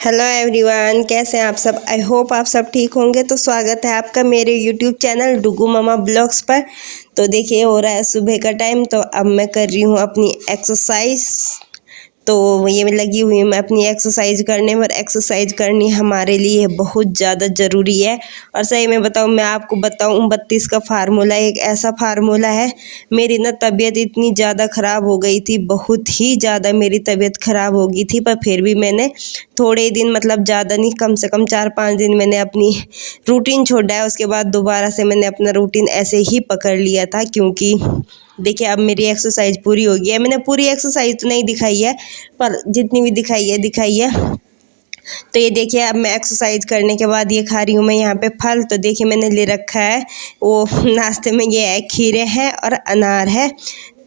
Hello everyone, कैसे हैं आप सब। आई होप आप सब ठीक होंगे। तो स्वागत है आपका मेरे यूट्यूब चैनल डुगू ममा ब्लॉग्स पर। तो देखिए हो रहा है सुबह का टाइम, तो अब मैं कर रही हूँ अपनी एक्सरसाइज। तो ये मैं लगी हुई हूँ मैं अपनी एक्सरसाइज करने में। और एक्सरसाइज करनी हमारे लिए बहुत ज़्यादा ज़रूरी है। और सही में बताऊँ, मैं आपको बताऊँ 32 का फार्मूला एक ऐसा फार्मूला है। मेरी ना तबीयत इतनी ज़्यादा ख़राब हो गई थी, बहुत ही ज़्यादा मेरी तबीयत ख़राब हो गई थी, पर फिर भी मैंने थोड़े दिन, मतलब ज़्यादा नहीं, कम से कम 4-5 दिन मैंने अपनी रूटीन छोड़ा है। उसके बाद दोबारा से मैंने अपना रूटीन ऐसे ही पकड़ लिया था, क्योंकि देखिए अब मेरी एक्सरसाइज पूरी हो गई है। मैंने पूरी एक्सरसाइज तो नहीं दिखाई है, पर जितनी भी दिखाई है। तो ये देखिए अब मैं एक्सरसाइज करने के बाद ये खा रही हूँ मैं यहाँ पे फल। तो देखिए मैंने ले रखा है वो नाश्ते में, ये है खीरे हैं और अनार है।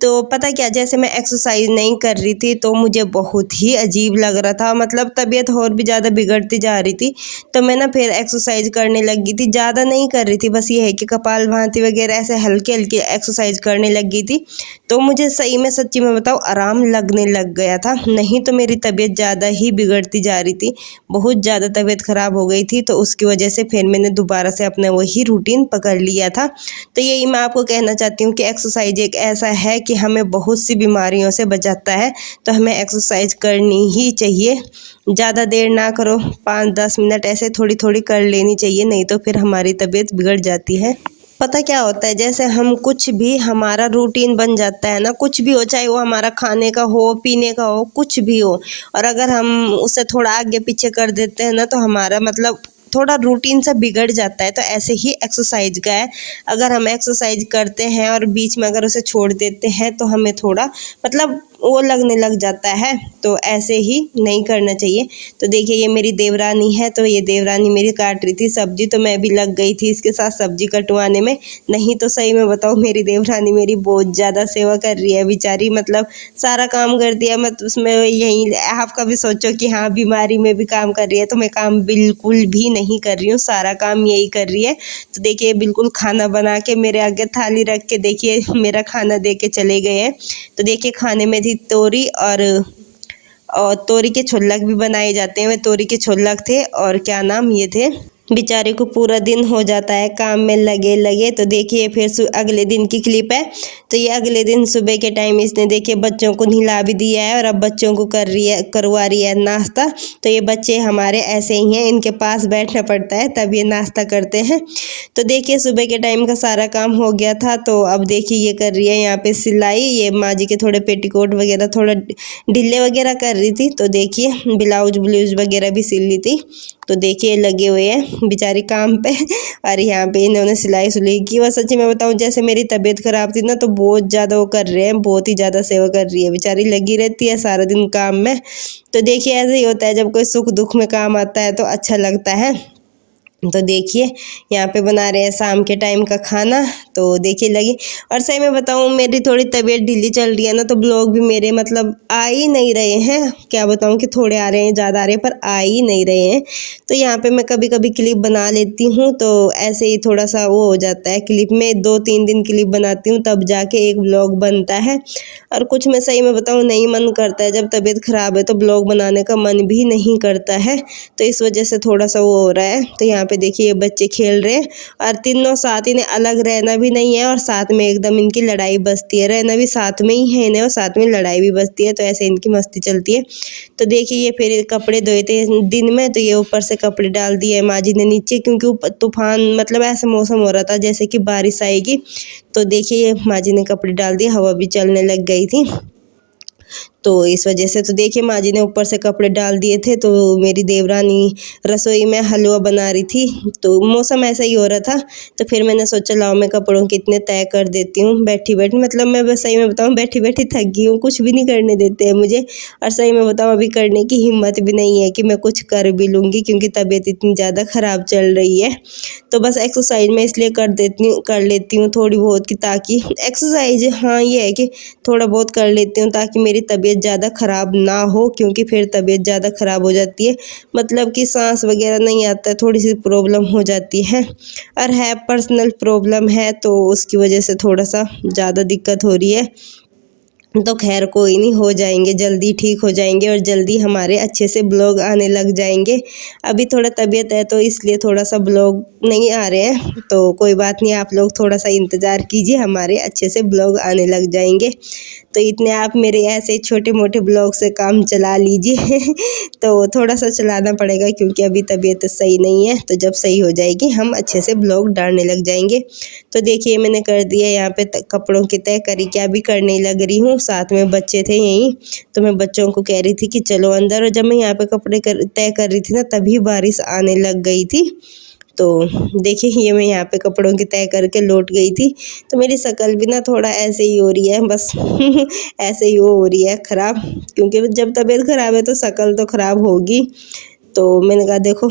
तो पता क्या, जैसे मैं एक्सरसाइज नहीं कर रही थी तो मुझे बहुत ही अजीब लग रहा था, मतलब तबीयत और भी ज़्यादा बिगड़ती जा रही थी। तो मैं ना फिर एक्सरसाइज करने लगी थी, ज़्यादा नहीं कर रही थी, बस ये है कि कपालभाति वगैरह ऐसे हल्की हल्की एक्सरसाइज करने लगी थी। तो मुझे सही में, सच्ची में बताऊँ, आराम लगने लग गया था। नहीं तो मेरी तबीयत ज़्यादा ही बिगड़ती जा रही थी, बहुत ज़्यादा तबीयत ख़राब हो गई थी। तो उसकी वजह से फिर मैंने दोबारा से अपना वही रूटीन पकड़ लिया था। तो यही मैं आपको कहना चाहती हूँ कि एक्सरसाइज एक ऐसा है कि हमें बहुत सी बीमारियों से बचाता है। तो हमें एक्सरसाइज करनी ही चाहिए। ज़्यादा देर ना करो, 5-10 मिनट ऐसे थोड़ी थोड़ी कर लेनी चाहिए, नहीं तो फिर हमारी तबीयत बिगड़ जाती है। पता क्या होता है, जैसे हम कुछ भी, हमारा रूटीन बन जाता है ना, कुछ भी हो, चाहे वो हमारा खाने का हो, पीने का हो, कुछ भी हो, और अगर हम उसे थोड़ा आगे पीछे कर देते हैं ना, तो हमारा मतलब थोड़ा रूटीन सा बिगड़ जाता है। तो ऐसे ही एक्सरसाइज का है। अगर हम एक्सरसाइज करते हैं और बीच में अगर उसे छोड़ देते हैं तो हमें थोड़ा, मतलब वो लगने लग जाता है। तो ऐसे ही नहीं करना चाहिए। तो देखिए ये मेरी देवरानी है, तो ये देवरानी मेरी काट रही थी सब्जी, तो मैं भी लग गई थी इसके साथ सब्जी कटवाने में। नहीं तो सही में बताओ, मेरी देवरानी मेरी बहुत ज़्यादा सेवा कर रही है बेचारी, मतलब सारा काम कर दिया। मत उसमें यही आप कभी सोचो कि हाँ बीमारी में भी काम कर रही है, तो मैं काम बिल्कुल भी नहीं कर रही हूँ, सारा काम यही कर रही है। तो देखिए बिल्कुल खाना बना के मेरे आगे थाली रख के देखिए मेरा खाना दे के चले गए हैं। तो देखिए खाने में थी तोरी, और तोरी के छोलक भी बनाए जाते हैं, वे तोरी के छोलक थे। और क्या नाम, ये थे। बेचारे को पूरा दिन हो जाता है काम में लगे लगे। तो देखिए फिर अगले दिन की क्लिप है। तो ये अगले दिन सुबह के टाइम इसने देखिए बच्चों को नहला भी दिया है, और अब बच्चों को करवा रही है नाश्ता। तो ये बच्चे हमारे ऐसे ही हैं, इनके पास बैठना पड़ता है तब ये नाश्ता करते हैं। तो देखिए सुबह के टाइम का सारा काम हो गया था। तो अब देखिए ये कर रही है यहाँ पे सिलाई। ये माँ जी के थोड़े पेटीकोट वगैरह थोड़ा ढीले वगैरह कर रही थी। तो देखिए ब्लाउज ब्लाउज वगैरह भी सिल ली थी। तो देखिए लगे हुए हैं बेचारी काम पे। और यहाँ पे इन्होंने सिलाई सुलाई की। और सच्ची में बताऊँ, जैसे मेरी तबीयत खराब थी ना, तो बहुत ज़्यादा वो कर रहे हैं, बहुत ही ज़्यादा सेवा कर रही है बेचारी, लगी रहती है सारा दिन काम में। तो देखिए ऐसे ही होता है, जब कोई सुख दुख में काम आता है तो अच्छा लगता है। तो देखिए यहाँ पे बना रहे हैं शाम के टाइम का खाना। तो देखिए लगी। और सही में बताऊँ, मेरी थोड़ी तबीयत ढीली चल रही है ना, तो ब्लॉग भी मेरे मतलब आ ही नहीं रहे हैं। क्या बताऊँ कि थोड़े आ रहे हैं, ज़्यादा आ रहे हैं, पर आ ही नहीं रहे हैं। तो यहाँ पे मैं कभी कभी क्लिप बना लेती हूँ, तो ऐसे ही थोड़ा सा वो हो जाता है। क्लिप में 2-3 दिन क्लिप बनाती हूँ, तब जाके एक ब्लॉग बनता है। और कुछ मैं सही में बताऊँ नहीं मन करता है, जब तबीयत ख़राब है तो ब्लॉग बनाने का मन भी नहीं करता है। तो इस वजह से थोड़ा सा वो हो रहा है। तो यहाँ पे देखिए ये बच्चे खेल रहे हैं, और तीनों साथ, इन्हें अलग रहना भी नहीं है, और साथ में एकदम इनकी लड़ाई बजती है। रहना भी साथ में ही है इन्हें, और साथ में लड़ाई भी बजती है। तो ऐसे इनकी मस्ती चलती है। तो देखिए ये फिर कपड़े धोए थे दिन में, तो ये ऊपर से कपड़े डाल दिए माँ जी ने नीचे, क्योंकि ऊपर तूफान, मतलब ऐसा मौसम हो रहा था जैसे कि बारिश आएगी। तो देखिए ये माँ जी ने कपड़े डाल दिए, हवा भी चलने लग गई थी। तो इस वजह से तो देखिए माँ जी ने ऊपर से कपड़े डाल दिए थे। तो मेरी देवरानी रसोई में हलवा बना रही थी, तो मौसम ऐसा ही हो रहा था। तो फिर मैंने सोचा लाओ मैं कपड़ों के इतने तय कर देती हूँ बैठी बैठी, मतलब मैं बस सही में बताऊँ बैठी बैठी थक गई हूँ, कुछ भी नहीं करने देते हैं मुझे। और सही में बताऊँ अभी करने की हिम्मत भी नहीं है कि मैं कुछ कर भी लूँगी, क्योंकि तबीयत इतनी ज़्यादा ख़राब चल रही है। तो बस एक्सरसाइज मैं इसलिए कर लेती हूँ थोड़ी बहुत, कि ताकि एक्सरसाइज, हाँ ये है कि थोड़ा बहुत कर लेती हूँ ताकि मेरी तबीयत ज़्यादा ख़राब ना हो, क्योंकि फिर तबीयत ज़्यादा ख़राब हो जाती है, मतलब कि सांस वगैरह नहीं आता है, थोड़ी सी प्रॉब्लम हो जाती है। और है पर्सनल प्रॉब्लम है, तो उसकी वजह से थोड़ा सा ज़्यादा दिक्कत हो रही है। तो खैर कोई नहीं, हो जाएंगे, जल्दी ठीक हो जाएंगे और जल्दी हमारे अच्छे से ब्लॉग आने लग जाएंगे। अभी थोड़ा तबीयत है तो इसलिए थोड़ा सा ब्लॉग नहीं आ रहे हैं, तो कोई बात नहीं, आप लोग थोड़ा सा इंतज़ार कीजिए, हमारे अच्छे से ब्लॉग आने लग जाएंगे। तो इतने आप मेरे ऐसे छोटे मोटे ब्लॉग से काम चला लीजिए तो थोड़ा सा चलाना पड़ेगा क्योंकि अभी तबीयत सही नहीं है, तो जब सही हो जाएगी हम अच्छे से ब्लॉग डालने लग जाएंगे। तो देखिए मैंने कर दिया यहाँ पे कपड़ों की तय करी, क्या भी करने लग रही हूँ, साथ में बच्चे थे यहीं, तो मैं बच्चों को कह रही थी कि चलो अंदर, और जब मैं यहाँ पे कपड़े तय कर रही थी ना तभी बारिश आने लग गई थी। तो देखिए ये मैं यहाँ पे कपड़ों की तय करके लौट गई थी, तो मेरी शक्ल भी ना थोड़ा ऐसे ही हो रही है बस ऐसे ही हो रही है ख़राब, क्योंकि जब तबीयत ख़राब है तो शक्ल तो ख़राब होगी। तो मैंने कहा देखो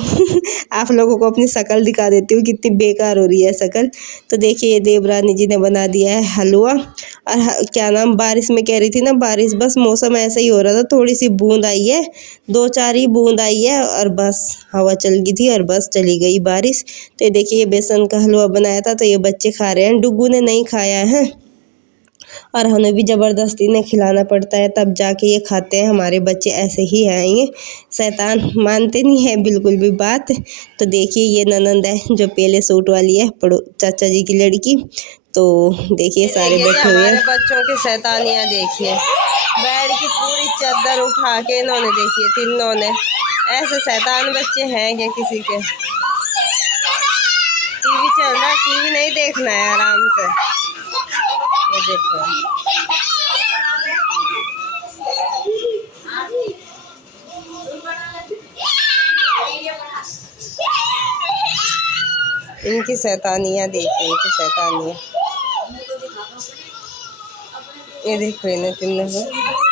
आप लोगों को अपनी शक्ल दिखा देती हूँ कितनी बेकार हो रही है शक्ल। तो देखिए ये देवरानी जी ने बना दिया है हलवा, और क्या नाम, बारिश में कह रही थी ना, बारिश बस मौसम ऐसा ही हो रहा था, थोड़ी सी बूंद आई है, 2-4 ही बूंद आई है और बस हवा चल गई थी और बस चली गई बारिश। तो ये देखिए ये बेसन का हलवा बनाया था, तो ये बच्चे खा रहे हैं, डुग्गू ने नहीं खाया है और हमें भी ज़बरदस्ती ने खिलाना पड़ता है तब जाके ये खाते हैं। हमारे बच्चे ऐसे ही हैं, ये शैतान, मानते नहीं है बिल्कुल भी बात। तो देखिए ये ननंद है जो पहले सूट वाली है, चाचा जी की लड़की। तो देखिए सारे बैठे हुए हैं, बच्चों की शैतानियाँ देखिए, बेड की पूरी चादर उठा के इन्होंने, देखिए तीनों ने, ऐसे शैतान बच्चे हैं क्या किसी के। टीवी चल रहा है, टीवी नहीं देखना है, आराम से ये देखो। इनकी शैतानियाँ देखो, इनकी शैतानियाँ, ये देखो इन्हें तीनों को।